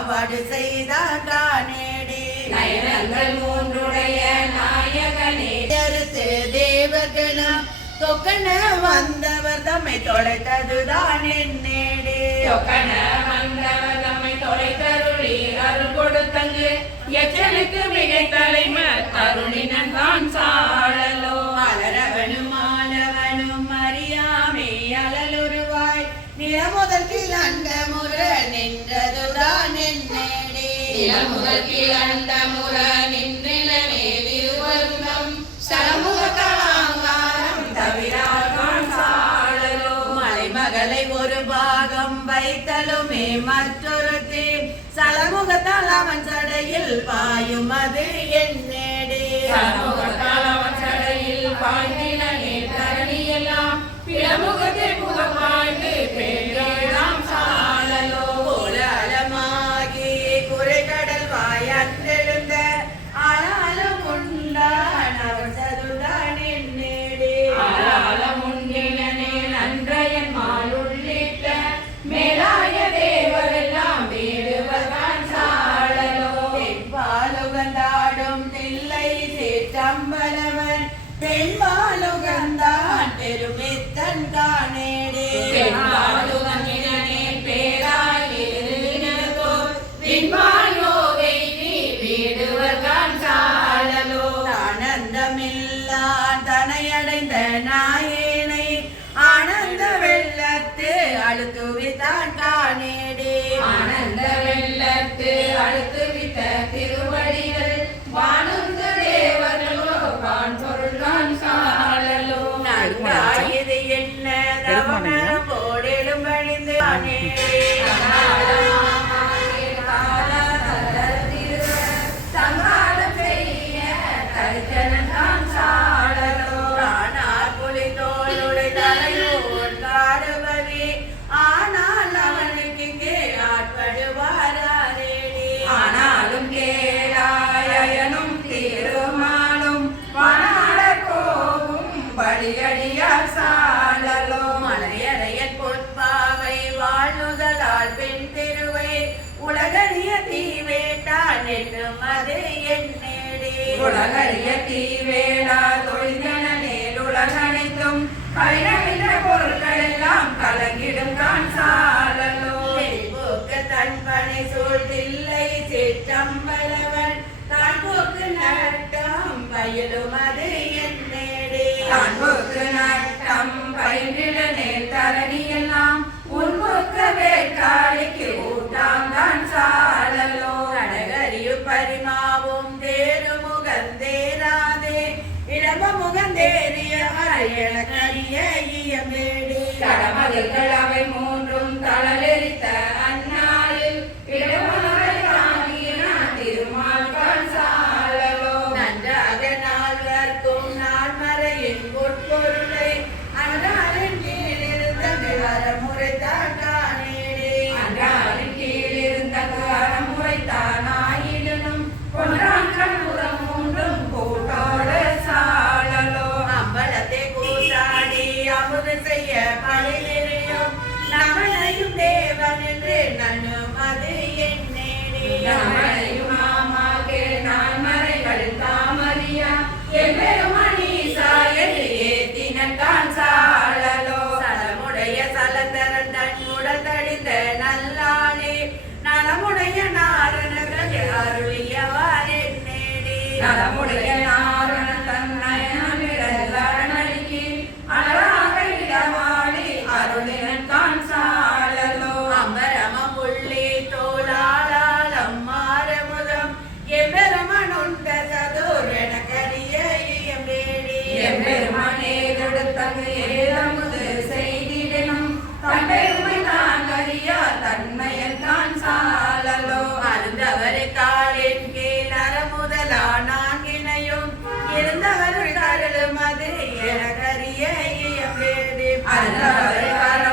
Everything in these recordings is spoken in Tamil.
பாடு செய்தான் காணேடி நயனங்கள் மூன்றுடைய நாயகனே. அறுத்து தேவகணம் தொக்கன வந்தவர் தம்மை தொலைத்ததுதான் என்னேடி. சொக்கன வந்தவர் தம்மை தொலைத்தருளி அருள் கொடுத்தங்கு. எச்சனுக்கு மிகை தலைமை தருணினன் வைத்தலுமே மற்றொரு தீம் சலமுகத்தால் அவன் சடையில் பாயும் அது என்னேடி சமூகத்தால் அவன் சடையில் பாய்ந்தினே தரணியெல்லாம் பிறமுகத்தை புகப்பாய்ந்து Money. தீவேட்டான் என்னும் அது என்னேடி உலகறிய தீவேளா தொழில்நேல் உலகனைத்தும் கழிவின்ற பொருட்கள் எல்லாம் கலங்கிடும் கான் சாழலோ போக்க தன் பனை சூழ்தில்லை சிற்றம்பலவன் தான் போக்கு நட்டம் பயிலும் அது என்னேடி நட்டம் தரணியெல்லாம் உன்புக்க வேட்காளிக்கு ஊட்டாங்கான் சாழலோ கடகரியு பரிமாவும் தேரு முகந்தேராதே இடம முகந்தேறிய கரிய இயமேடி கடமதில்கள் அவை மூன்றும் தளலெரித்த நலமுடைய நாரண தன்னயனமிடலி அழகாக இடமாடி அருளினன் தான் சாழலோ அமரமம் உள்ளே தோளாளாலம் மாரமுதம் கொடுத்தங்கு ஏழமுது செய்திடனும் தம்பெருமை இயம்பேடி அருந்தவரை காலமுதல்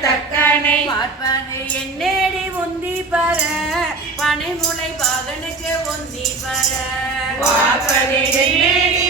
தக்கனை பார்ப்பது என்னேடி ஒந்தி பர. பனைமுலை பாகனுக்கு ஒந்தி பர. பார்ப்பது என்னேடி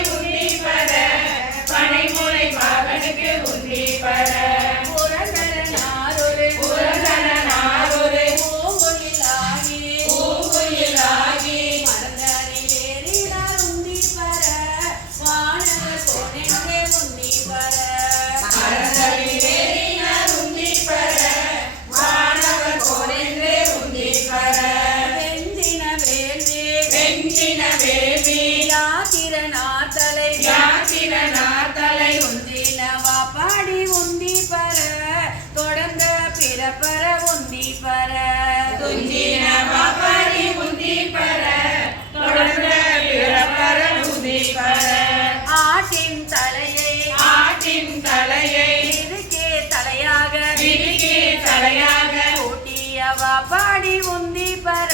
காப்பாடி உந்தி பர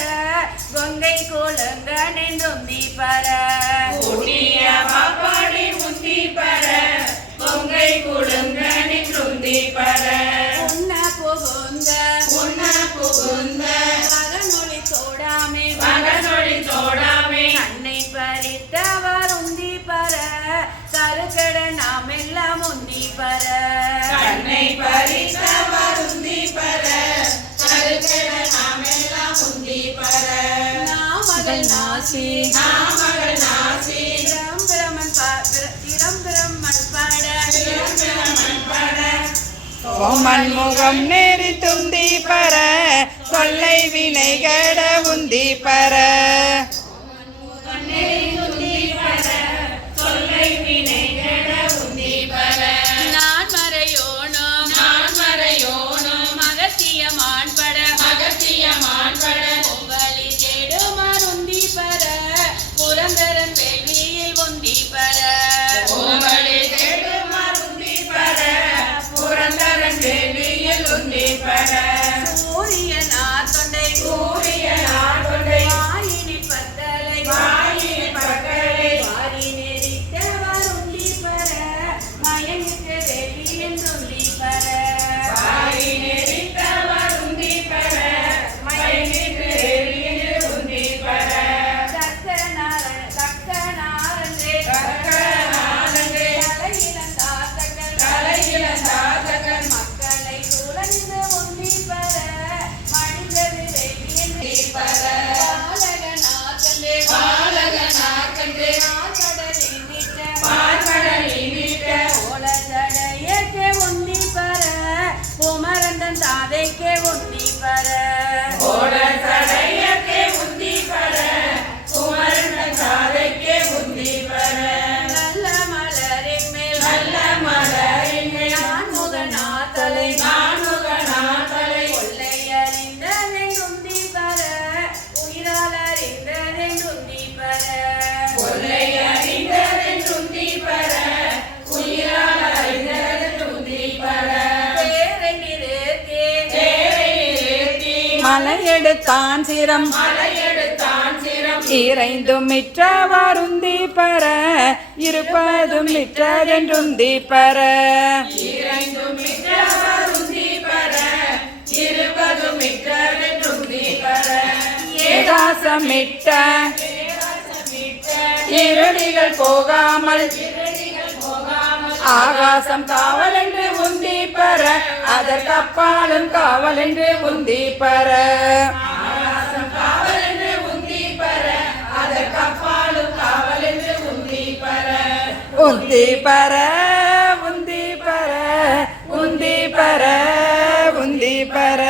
கொங்கை கோலங்க நெந்தொந்தி பர. உண்டிய காப்பாடி உந்தி பர கொங்கை கொழுங்க நெந்தொந்தி பர. உன்ன புகுந்த உன்ன புகுந்த மகனொழி தோடாமே. மகனொழி தோடாமே. அன்னை பறித்தவர் உந்தி பர கருக்கட நாம் எல்லாம் உந்தி பர. அன்னை பறித்தவர் உந்தி பர கருக்கென நாம் எல்லாம் முந்தி பர நாமகள் நாசி நாமகள் முகம் நேரி துந்தி பர கொள்ளை வினைகட உந்தி பர மலையெடுத்தான் சிரம். இறைந்தும் மிற்றவாரும் தீபர இருப்பதும் மிற்றதென்றும் தீபர ஏகாசமிட்ட இருடிகள் போகாமல் ஆகாசம் காவல் என்று பெற அதற்கப்பாலும் காவல் என்று உந்தி பெற உந்தி பெற அதற்கப்பாலும் காவல் என்று உந்தி பெற உந்தி பெற உந்தி பெற உந்தி பெற உந்தி பெற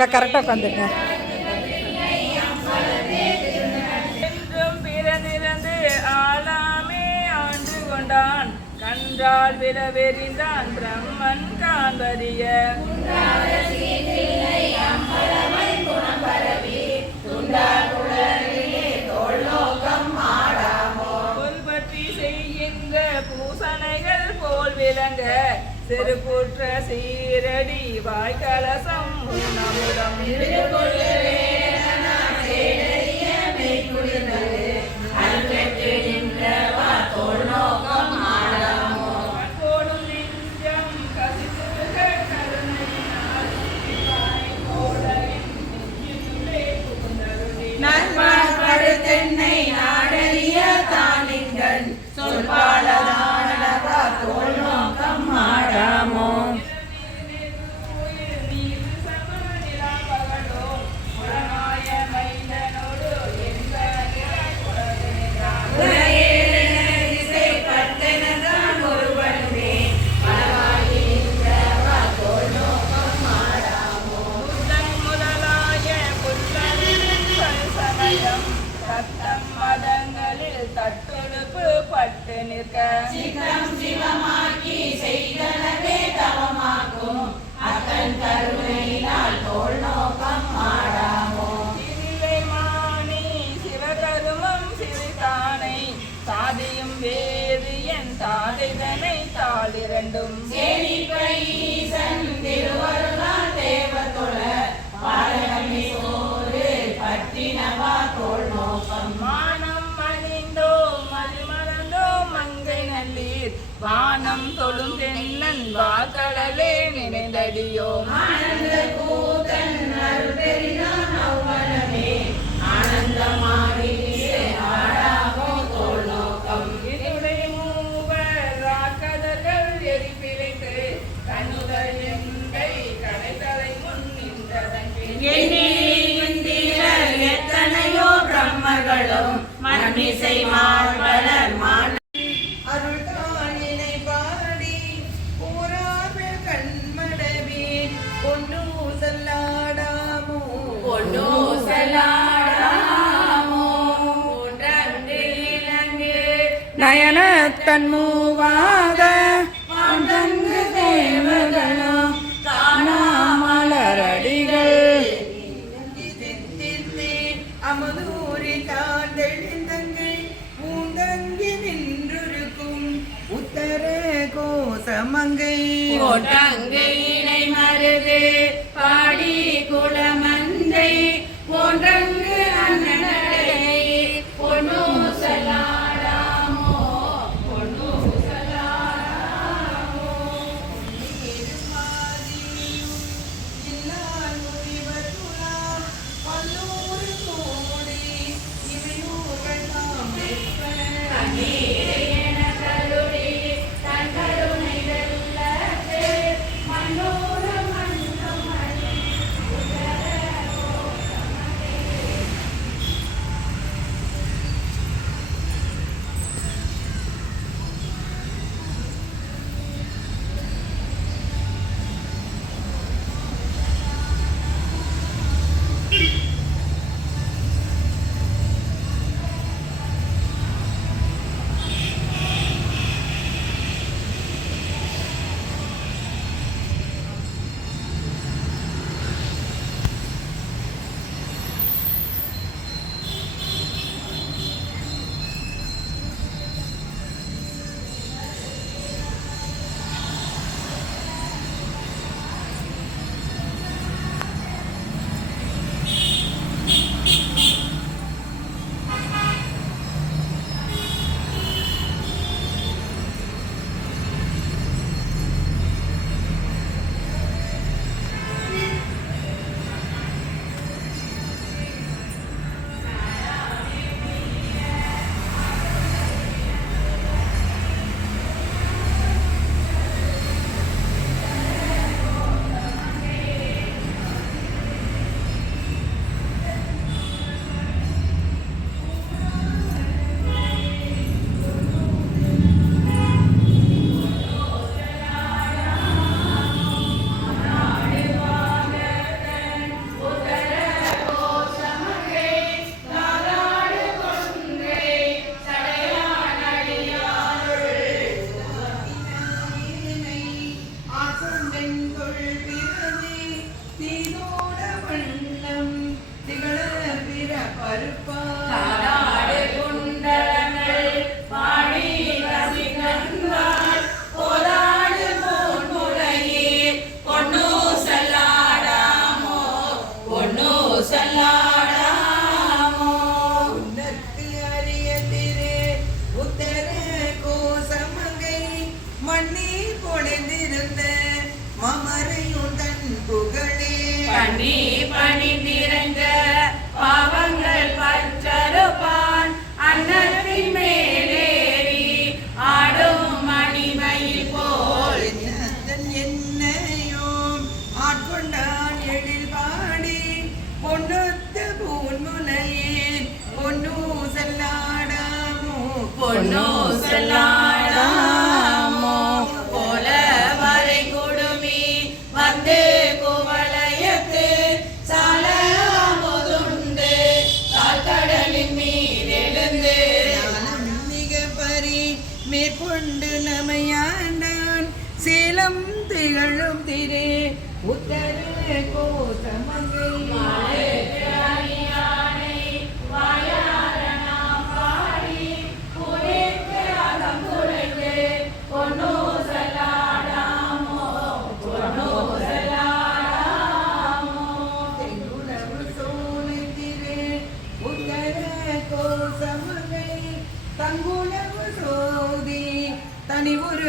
கரெக்டாக உட்காந்துருங்க. கன்றால் விரவெறிந்தான் பிரம்மன் காண்பறிய உற்பத்தி பற்றி செய்கின்ற பூசணைகள் போல் விளங்க செருப்புற்ற சீரடி வாய்க்கலசம் நமுதம் பட்டு நிற்க சித்தம் சிவமாக்கி செய்தனவே தவமாக்கும். அத்தன் கருணை வானம் தொழும் தென்னன் வாக்கடலே நினைந்தடியோ. ஆனந்த கூத்தன் அருள்பெரினான் அவ்வளமே ஆனந்தமாகியே எத்தனையோ தோல் மனமிசை மா நயனத்தன் மூவாத அந்தங்கு தேவகளா தானாமலரடிகள் அமுதூரி காந்தெழுந்தங்கை மூந்தங்கி நின்றிருக்கும் உத்தர கோசமங்கை ஒட்டங்கு இணை மருது பாடி குளமந்தை போன்றங்கு உதிரே உத்தரே கோசமங்கை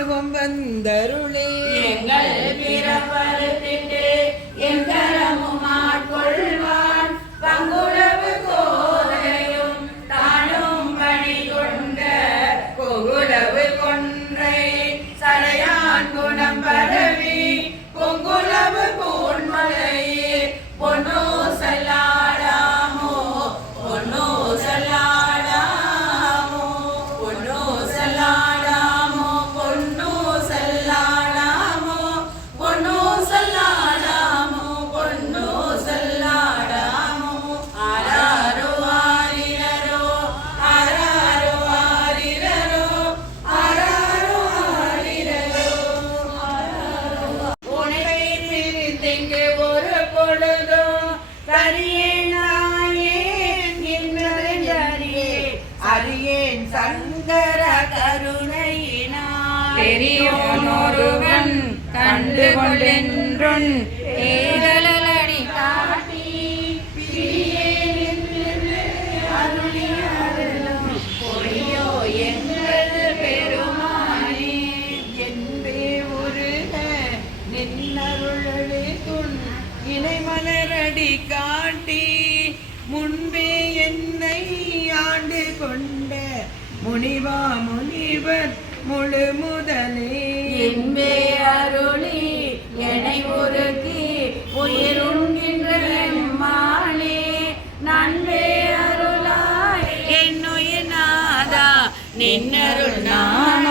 பிறவும் வந்தருளே. எங்கள் பிறப்பருத்தே ஒருவன் கண்டு கொண்டென்றுன் நின்னருள் நாண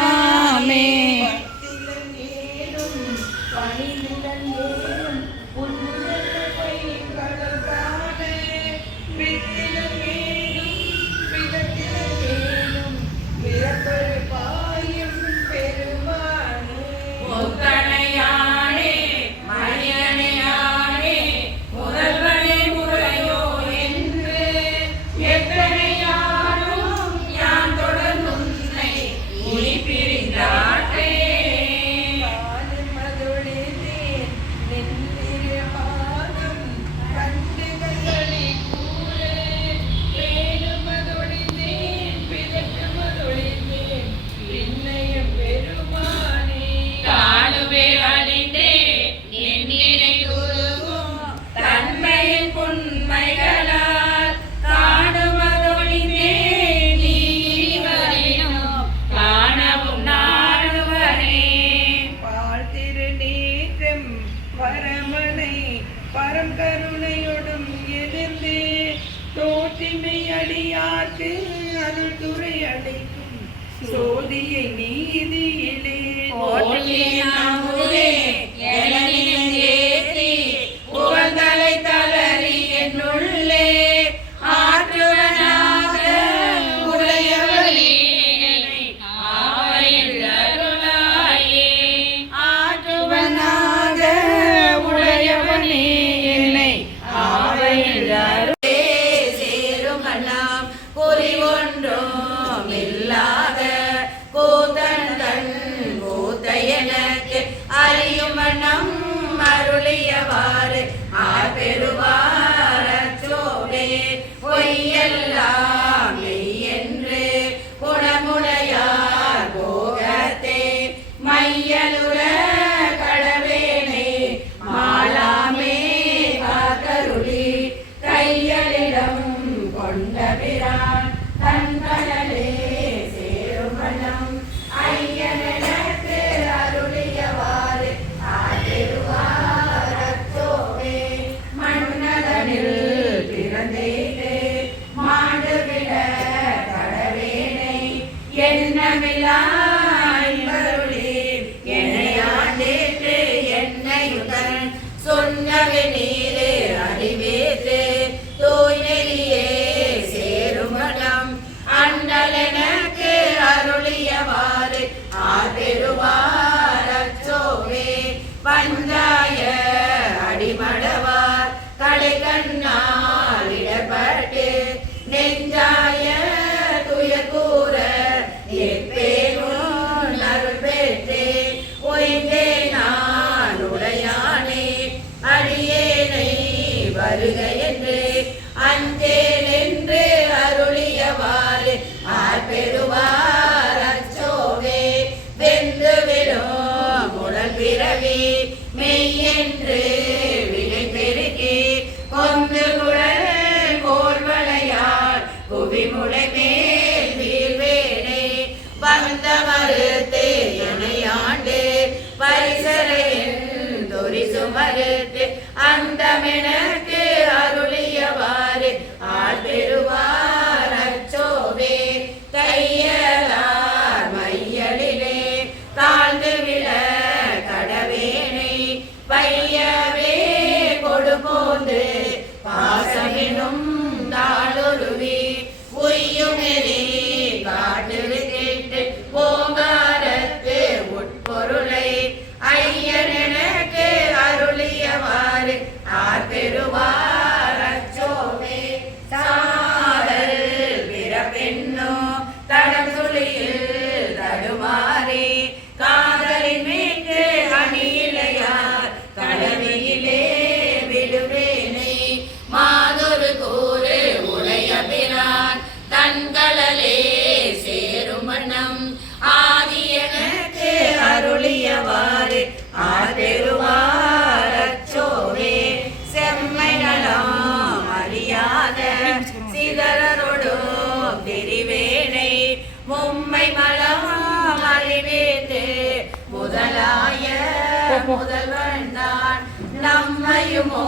முதல்வன் தான் நம்மையுமோ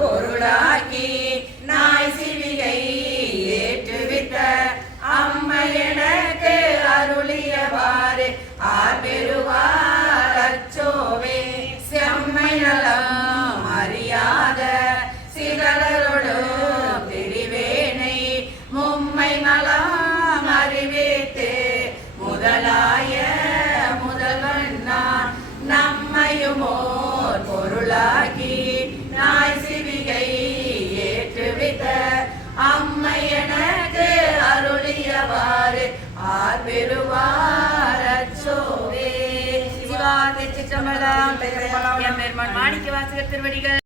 பொருளாக்கி நாய் சிவிகை ஏற்றுவித்த அம்மை எனக்கு அருளியவாறு ஆர்பெருவார் அச்சோவே செம்மை நலம் அறியாத சிதலரோடு பிரிவேனை மும்மை நலம் அறிவித்து முதலாய பொருளாகி நாய் சிவிகை ஏற்றுவித்த அம்மை எனக்கு அருளியவாறு ஆர்பெருவார் அச்சோவே. சிவாதி சிற்றம்பலம் பெருமாள் மாணிக்க வாசகர் திருவடிகள்.